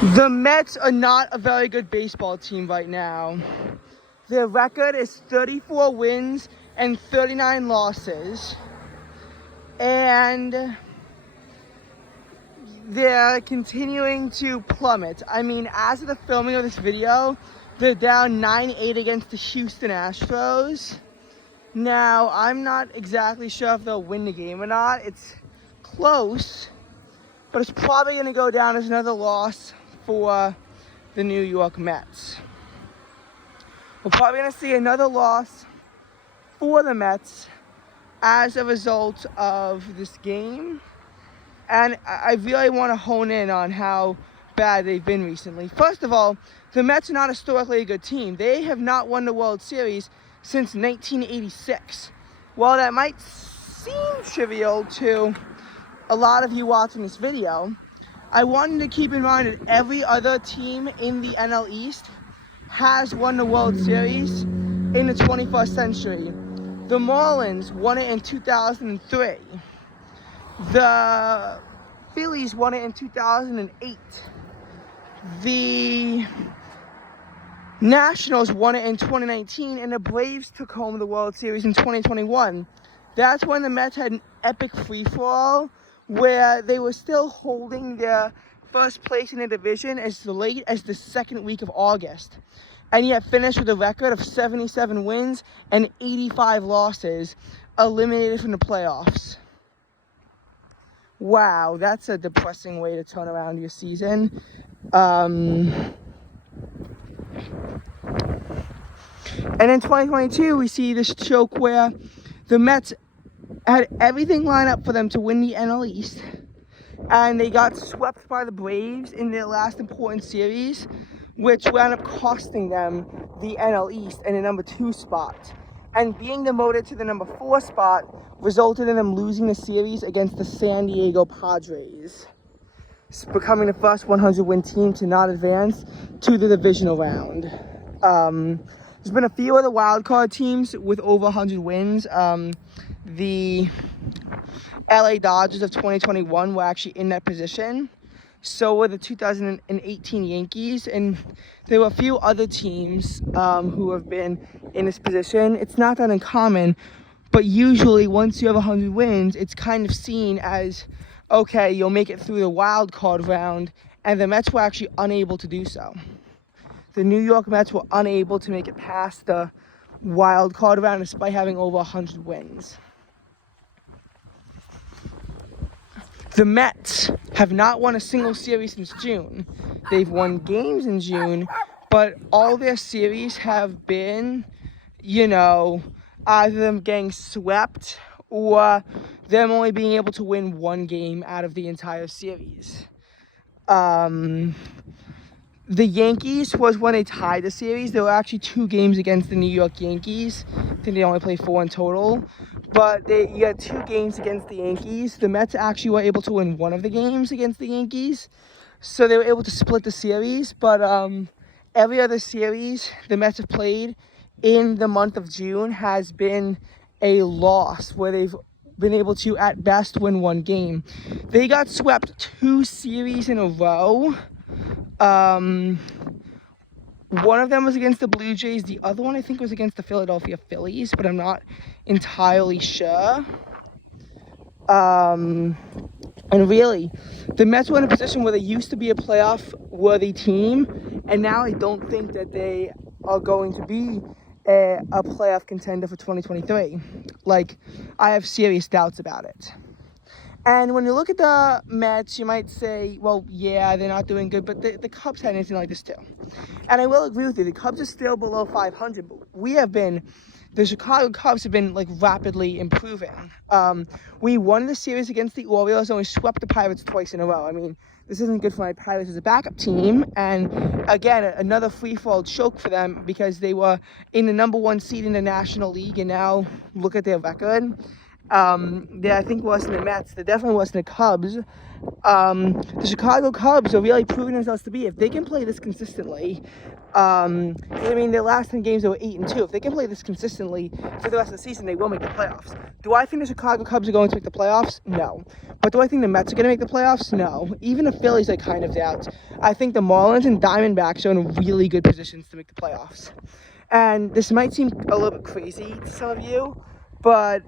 The Mets are not a very good baseball team right now. Their record is 34 wins and 39 losses. And they're continuing to plummet. I mean, as of the filming of this video, they're down 9-8 against the Houston Astros. Now, I'm not exactly sure if they'll win the game or not. It's close, but it's probably going to go down as another loss for the New York Mets. We're probably going to see another loss for the Mets as a result of this game. And I really want to hone in on how bad they've been recently. First of all, the Mets are not historically a good team. They have not won the World Series since 1986. While that might seem trivial to a lot of you watching this video, I wanted to keep in mind that every other team in the NL East has won the World Series in the 21st century. The Marlins won it in 2003. The Phillies won it in 2008. The Nationals won it in 2019, and the Braves took home the World Series in 2021. That's when the Mets had an epic free-for-all where they were still holding their first place in the division as late as the second week of August, and yet finished with a record of 77 wins and 85 losses, eliminated from the playoffs. Wow, that's a depressing way to turn around your season. And in 2022, we see this choke where the Mets had everything lined up for them to win the NL East, and they got swept by the Braves in their last important series, which wound up costing them the NL East and the number 2 spot. And being demoted to the number 4 spot resulted in them losing the series against the San Diego Padres, becoming the first 100-win team to not advance to the divisional round. There's been a few other wildcard teams with over 100 wins. The LA Dodgers of 2021 were actually in that position. So were the 2018 Yankees, and there were a few other teams who have been in this position. It's not that uncommon, but usually once you have 100 wins, it's kind of seen as, okay, you'll make it through the wild card round, and the Mets were actually unable to do so. The New York Mets were unable to make it past the wild card round despite having over 100 wins. The Mets have not won a single series since June. They've won games in June, but all their series have been, either them getting swept or them only being able to win one game out of the entire series. The Yankees was when they tied the series. There were actually 2 games against the New York Yankees. I think they only played 4 in total. But you had 2 games against the Yankees. The Mets actually were able to win one of the games against the Yankees. So they were able to split the series. But every other series the Mets have played in the month of June has been a loss, where they've been able to, at best, win 1 game. They got swept 2 series in a row. One of them was against the Blue Jays. The other one, I think, was against the Philadelphia Phillies, but I'm not entirely sure. And really, the Mets were in a position where they used to be a playoff-worthy team, and now I don't think that they are going to be a playoff contender for 2023. I have serious doubts about it. And when you look at the Mets, you might say, well, yeah, they're not doing good, but the Cubs had anything like this too. And I will agree with you, the Cubs are still below 500, but the Chicago Cubs have been rapidly improving. We won the series against the Orioles and we swept the Pirates twice in a row. I mean, this isn't good for my Pirates as a backup team. And again, another free-fall choke for them because they were in the number 1 seed in the National League, and now look at their record. They're, I think, worse than the Mets. They're definitely worse than the Cubs. The Chicago Cubs are really proving themselves to be, if they can play this consistently, I mean, their last 10 games they were 8-2. If they can play this consistently for the rest of the season, they will make the playoffs. Do I think the Chicago Cubs are going to make the playoffs? No. But do I think the Mets are going to make the playoffs? No. Even the Phillies, I kind of doubt. I think the Marlins and Diamondbacks are in really good positions to make the playoffs. And this might seem a little bit crazy to some of you, but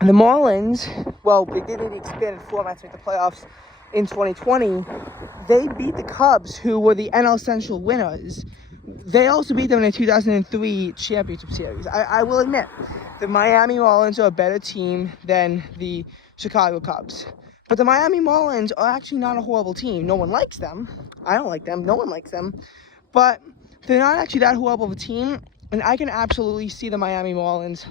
the Marlins, well, they did the expanded format to make the playoffs in 2020. They beat the Cubs, who were the NL Central winners. They also beat them in the 2003 championship series. I will admit, the Miami Marlins are a better team than the Chicago Cubs. But the Miami Marlins are actually not a horrible team. No one likes them. I don't like them. No one likes them. But they're not actually that horrible of a team. And I can absolutely see the Miami Marlins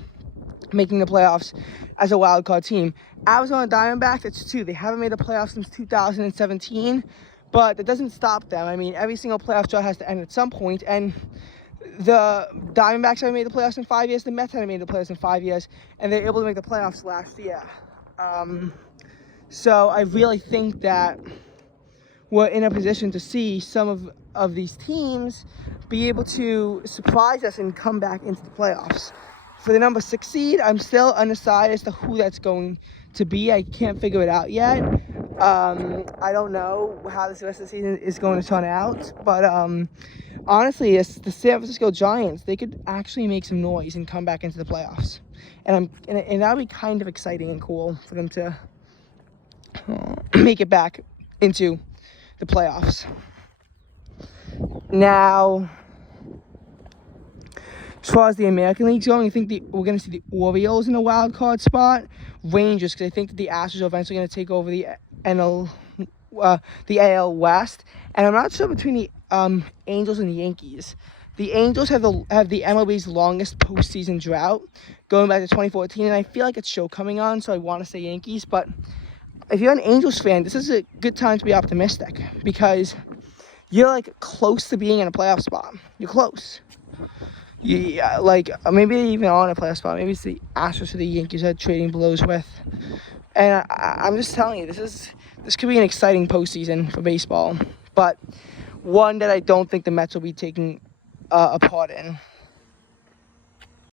making the playoffs as a wild card team. Arizona Diamondbacks, it's too. They haven't made the playoffs since 2017, but that doesn't stop them. I mean, every single playoff draw has to end at some point, and the Diamondbacks haven't made the playoffs in 5 years. The Mets haven't made the playoffs in 5 years, and they were able to make the playoffs last year. So I really think that we're in a position to see some of these teams be able to surprise us and come back into the playoffs. For the number 6 seed, I'm still undecided as to who that's going to be. I can't figure it out yet. I don't know how this rest of the season is going to turn out. But honestly, it's the San Francisco Giants. They could actually make some noise and come back into the playoffs. And that would be kind of exciting and cool for them to make it back into the playoffs. Now, as far as the American League's going, I think we're going to see the Orioles in a wild card spot. Rangers, because I think that the Astros are eventually going to take over the AL West. And I'm not sure between the Angels and the Yankees. The Angels have the MLB's longest postseason drought, going back to 2014, and I feel like it's show coming on, so I want to say Yankees. But if you're an Angels fan, this is a good time to be optimistic, because you're like close to being in a playoff spot. You're close. Yeah, like maybe they even on a playoff spot. Maybe it's the Astros or the Yankees are trading blows with. And I'm just telling you, this could be an exciting postseason for baseball, but one that I don't think the Mets will be taking a part in.